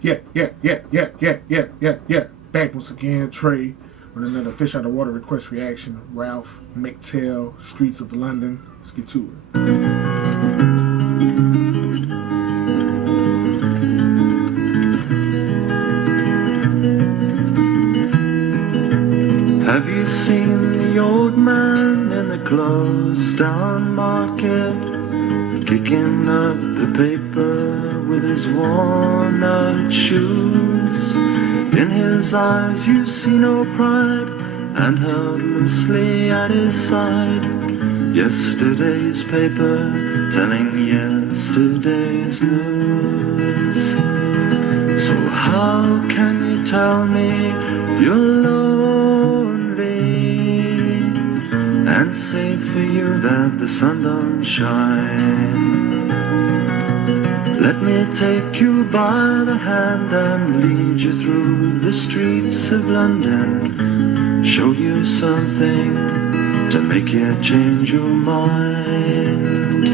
Yeah. Back once again, Trey, with another Fish Out of Water request reaction. Ralph, Mctell, Streets of London. Let's get to it. Have you seen the old man in the closed down market, kicking up the paper with his worn out shoes? In his eyes you see no pride, and held loosely at his side, yesterday's paper telling yesterday's news. So how can you tell me you're lonely and say for you that the sun don't shine? Let me take you by the hand and lead you through the streets of London, show you something to make you change your mind.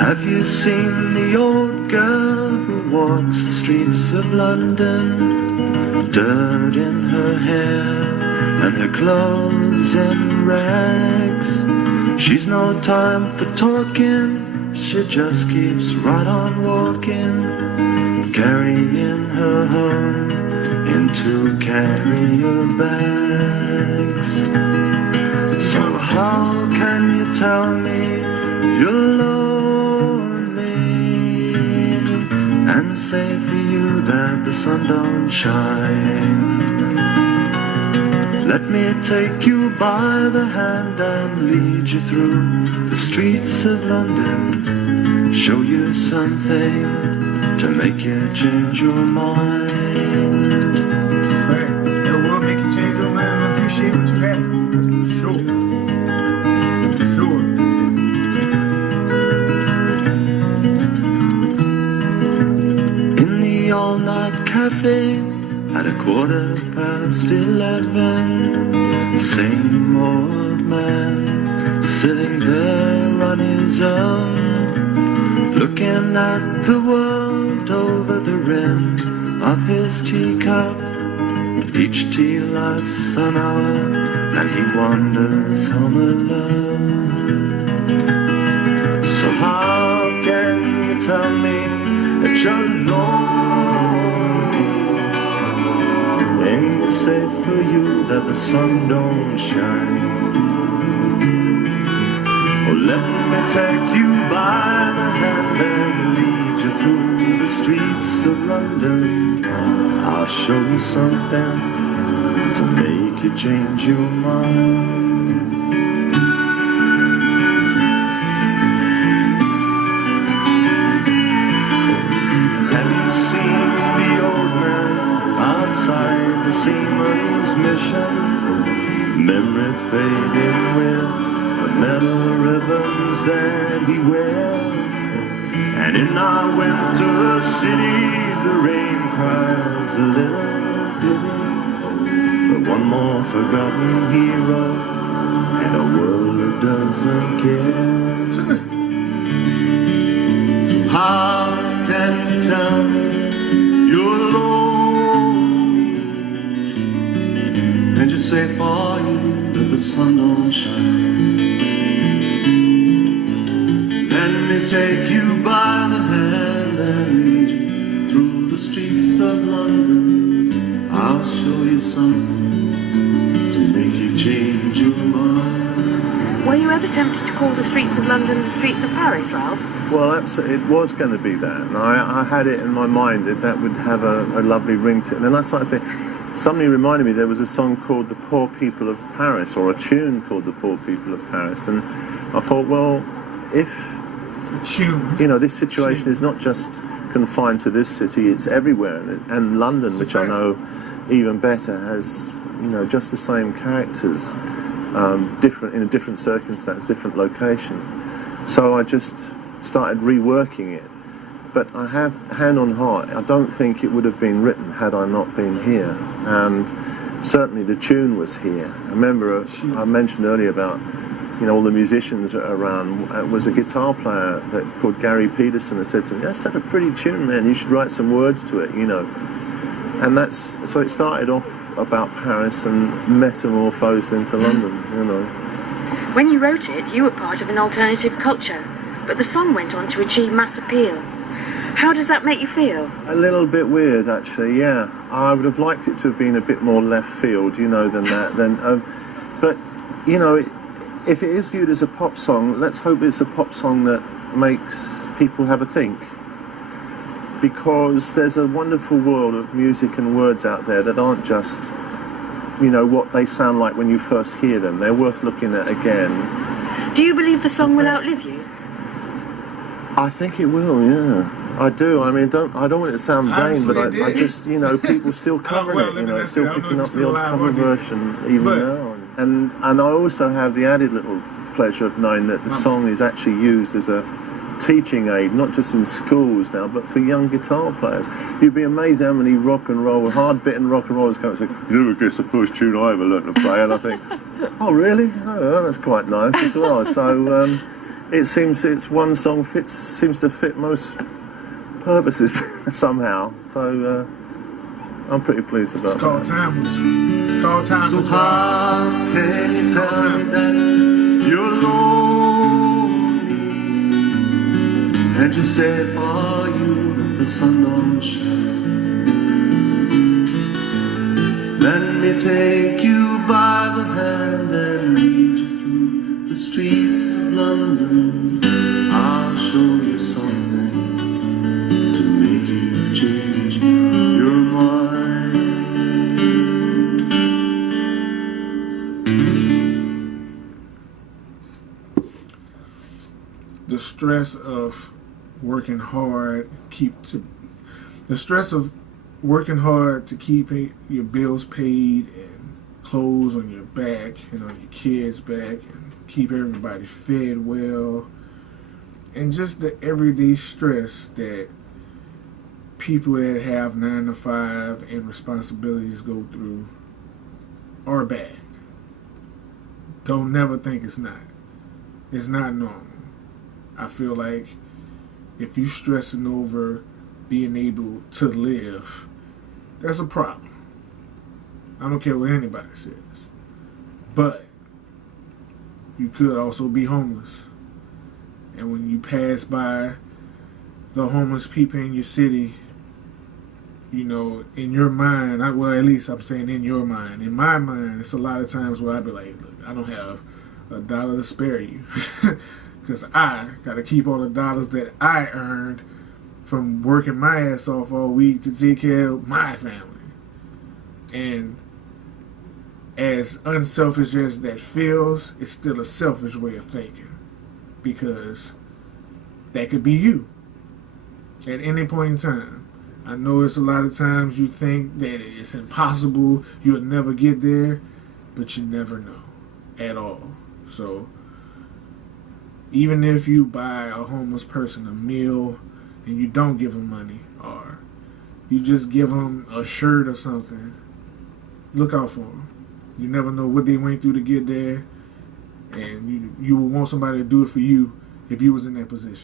Have you seen the old girl who walks the streets of London, dirt in her hair and her clothes in rags? She's no time for talking, she just keeps right on walking, carrying her home in 2 carrier bags. So how can you tell me you're lonely and say for you that the sun don't shine? Let me take you by the hand and lead you through the streets of London, show you something to make you change your mind. It's a fact. It will make you change your mind and appreciate what you have. That's for sure. For sure. In the all-night cafe at 11:15, same old man sitting there on his own, looking at the world over the rim of his teacup. Each tea lasts an hour and he wanders home alone. So how can you tell me that you're lonely and you say for you that the sun don't shine? Oh, let me take you by the hand and lead you through the streets of London. I'll show you something to make you change your mind. Have you seen the old man outside the seaman's mission? Memory fading with the metal ribbons that he wears. And in our winter city the rain cries a little ditty for one more forgotten hero in a world that doesn't care. So how can you tell me you're lonely and just say for you that the sun don't shine? Let me take you by the hand and lead you through the streets of London. I'll show you something to make you change your mind. Were you ever tempted to call the streets of London the streets of Paris, Ralph? Well, absolutely, it was going to be that. And I had it in my mind that that would have a lovely ring to it. And then I started thinking, somebody reminded me there was a song called The Poor People of Paris, or a tune called The Poor People of Paris. And I thought, well, if you know, this situation is not just confined to this city, it's everywhere, and London, which I know even better, has, you know, just the same characters, different in a different circumstance, different location. So I just started reworking it. But I have, hand on heart, I don't think it would have been written had I not been here. And certainly the tune was here. I remember I mentioned earlier about you know, all the musicians around, was a guitar player called Gary Peterson, and said to me, "That's a pretty tune, man. You should write some words to it, you know." And so it started off about Paris and metamorphosed into London, you know. When you wrote it, you were part of an alternative culture, but the song went on to achieve mass appeal. How does that make you feel? A little bit weird, actually, yeah. I would have liked it to have been a bit more left field, you know, than that. But, you know, if it is viewed as a pop song, let's hope it's a pop song that makes people have a think. Because there's a wonderful world of music and words out there that aren't just, you know, what they sound like when you first hear them. They're worth looking at again. Do you believe the song will outlive you? I think it will, yeah. I do. I mean, I don't want it to sound vain, but I just, you know, people still covering it, you know, still picking up the old cover version even now. And I also have the added little pleasure of knowing that the song is actually used as a teaching aid, not just in schools now, but for young guitar players. You'd be amazed how many rock and roll, hard-bitten rock and rollers come and say, "You know, it's the first tune I ever learned to play," and I think, "Oh, really? Oh, that's quite nice as well." So it seems one song seems to fit most purposes somehow. So I'm pretty pleased about that. It's called Timeless. It's called Timeless. So how can you tell me that you're lonely? And you said for you that the sun don't shine. Let me take you by the hand and lead you through the streets of London. I'll show you something to make you change your mind. The stress of working hard to keep your bills paid and clothes on your back and on your kids' back and keep everybody fed well, and just the everyday stress that people that have 9 to 5 and responsibilities go through are bad. Don't never think it's not. It's not normal. I feel like if you stressing over being able to live, that's a problem. I don't care what anybody says. But you could also be homeless. And when you pass by the homeless people in your city, you know, in your mind, well, at least I'm saying in your mind. In my mind, it's a lot of times where I be like, look, I don't have $1 to spare you. Because I got to keep all the dollars that I earned from working my ass off all week to take care of my family. And as unselfish as that feels, it's still a selfish way of thinking. Because that could be you at any point in time. I know it's a lot of times you think that it's impossible, you'll never get there, but you never know at all. So even if you buy a homeless person a meal and you don't give them money, or you just give them a shirt or something, look out for them. You never know what they went through to get there, and you would want somebody to do it for you if you was in that position.